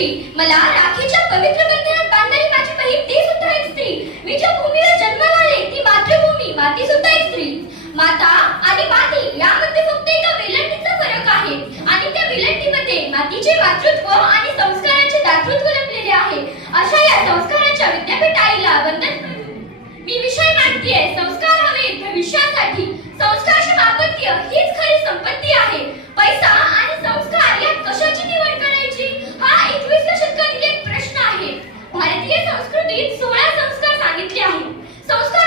स्त्री. मला राखीच्या पवित्र बंधनात बांधणारी माझी बहीण ती सुद्धा एक स्त्री. मी ज्या भूमीवर जन्माला आले ती मातृभूमी माती सुद्धा एक स्त्री. माता आणि माती यामध्ये फक्त एका वेलंटीचा फरक आहे. आणि त्या वेलंटीमध्ये मातीचे मातृत्व आणि संस्कार भारतीय संस्कृतीत सोळा संस्कार सांगितले आहेत. संस्कार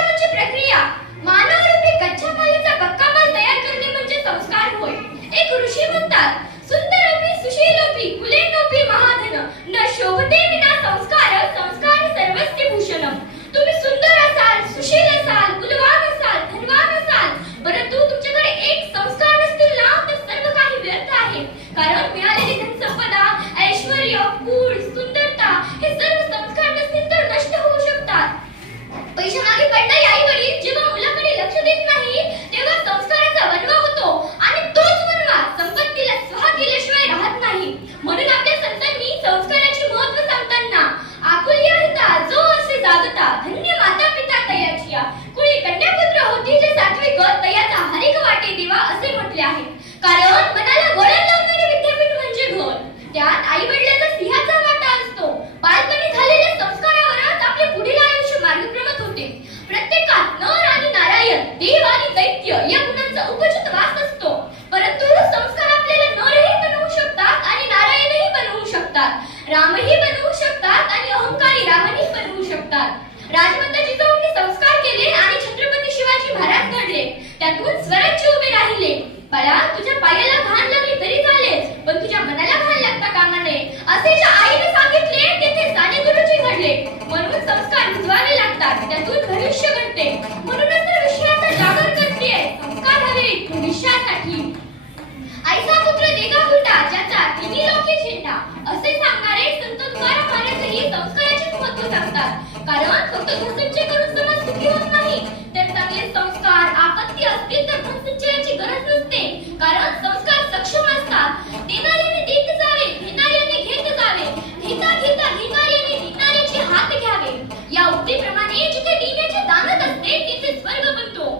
संस्कार केले आणि छत्रपती शिवाजी महाराज घडले. त्यातून स्वराज्य उभे राहिले. बाळा तुझ्या पायाला घाण लागली तरी चालेल पण तुझ्या मनाला घाण लागता कामा नये. असे ज्या आईने सांगितले तेथे साने गुरुजी घडले. म्हणून संस्कार रुजवावे लागतात त्यातून भविष्य घडते. म्हणून तर विषयाचा जागर करतेय संस्कार हवे भविष्यासाठी आईचा पुत्र देगा उलटा ज्याचा तिन्ही लोके झेंडा असे सांगणारे संत तुकाराम महाराजही संस्काराचे महत्त्व सांगतात कारण फक्त धनसंचय करून समाज सुखी होत नाही तर चांगले संस्कार आपत्ती असतील तर धनसंचयाची गरज नसते कारण संस्कार सक्षम असतात देणाऱ्याने देत जावे घेणाऱ्याने घेत जावे घेता घेता घेणाऱ्याने देणाऱ्याचे हात घ्यावे या उक्तीप्रमाणे जिथे देण्याचे दानत असते तिथे स्वर्ग बनतो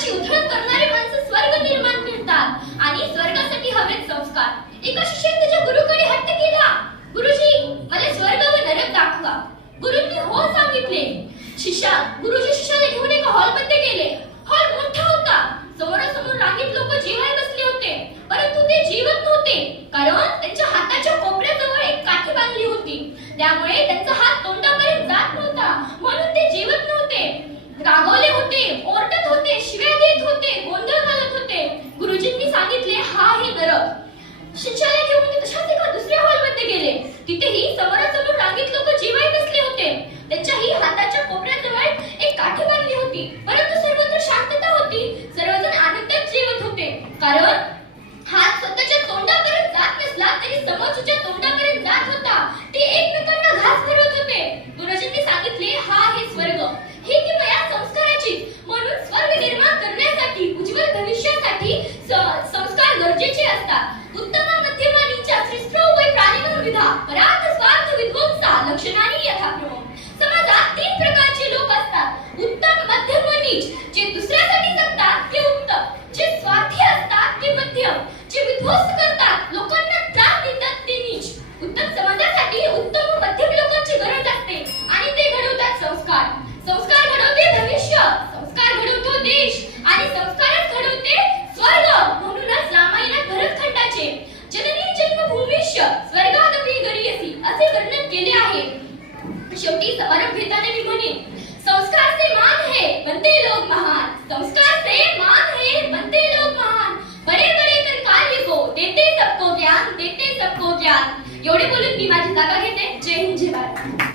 संस्कार सद्गुणाची उधळण करणारे माणसं स्वर्ग निर्माण करतात. आणि स्वर्गासाठी हवेत संस्कार. एका शिष्याने त्याच्या गुरुकडे हट्ट केला. गुरुजी मला स्वर्ग व नरक दाखवा. गुरुंनी हो सांगितले. शिष्या गुरुजी शिष्याला घेऊन एका हॉलमध्ये गेले. हॉल मोठा होता. समोरासमोर रांगेत लोक जेवाय बसले होते. परंतु ते जीवत नव्हते. कारण त्यांच्या हाताच्या कोपऱ्याजवळ एक काठी बांधली होती. त्यामुळे त्यांचा हात तोंडापर्यंत जात नव्हता. म्हणून ते जीवत नव्हते. रागवले होते शिव्या देत होते गोंधळ घालत होते गुरुजींनी सांगितले हा हे नरक शिष्याला घेऊन ते तशाच एका दुसऱ्या हॉलमध्ये गेले तिथेही समोरासमोर रांगेत लोक जेवाय बसले होते. त्यांच्याही हाताच्या कोपऱ्याजवळ एक काठी बांधली होती. परंतु सर्वत्र शांतता होती. सर्वजण आनंदात जेवत होते. कारण हात स्वतःच्या तोंडापर्यंत जात नसला तरी समोरच्या तोंडापर्यंत जात होता. ते एकमेकांना घास भरवत होते. गुरुजींनी सांगितले हा हे स्वर्ग. हे किंवा या संस्काराची. म्हणून स्वर्ग निर्माण करण्यासाठी उज्ज्वल भविष्यासाठी संस्कार गरजेचे असतात उत्तम मध्यमा नीचा श्रीस्त्रव वै प्राणिनो विधा परार्थ स्वार्थ विध्वंसा लक्षणानी यथाक्रम समाजात तीन प्रकारचे लोक असतात उत्तम मध्यम व नीच जे दुसऱ्यासाठी जगतात ते उत्तम जे स्वार्थी असतात ते मध्यम जे विध्वंस करतात लोकांना त्रास देतात ते नीच. उत्तम समाजासाठी उत्तम व मध्यम लोकांची गरज असते. आणि ते घडवतात संस्कार. संस्कार घडवते भविष्य. संस्कार घडवतो देश. आणि संस्कारच घडवते स्वर्ग. म्हणूनच रामायणात भरतखंडाचे जननी जन्मभूमीश्य स्वर्गादपि गरीयसी असे वर्णन केले आहे. शेवटी समारंभ घेताना मी म्हणेन संस्कार बनते लोग महान। संस्कार से मान है बनते लोग महान। बड़े बड़े कर कार्य को देते सबको ज्ञान देते सबको ज्ञान। एवढे बोलून मी माझी जागा घेते. जय हिंद जय भारत.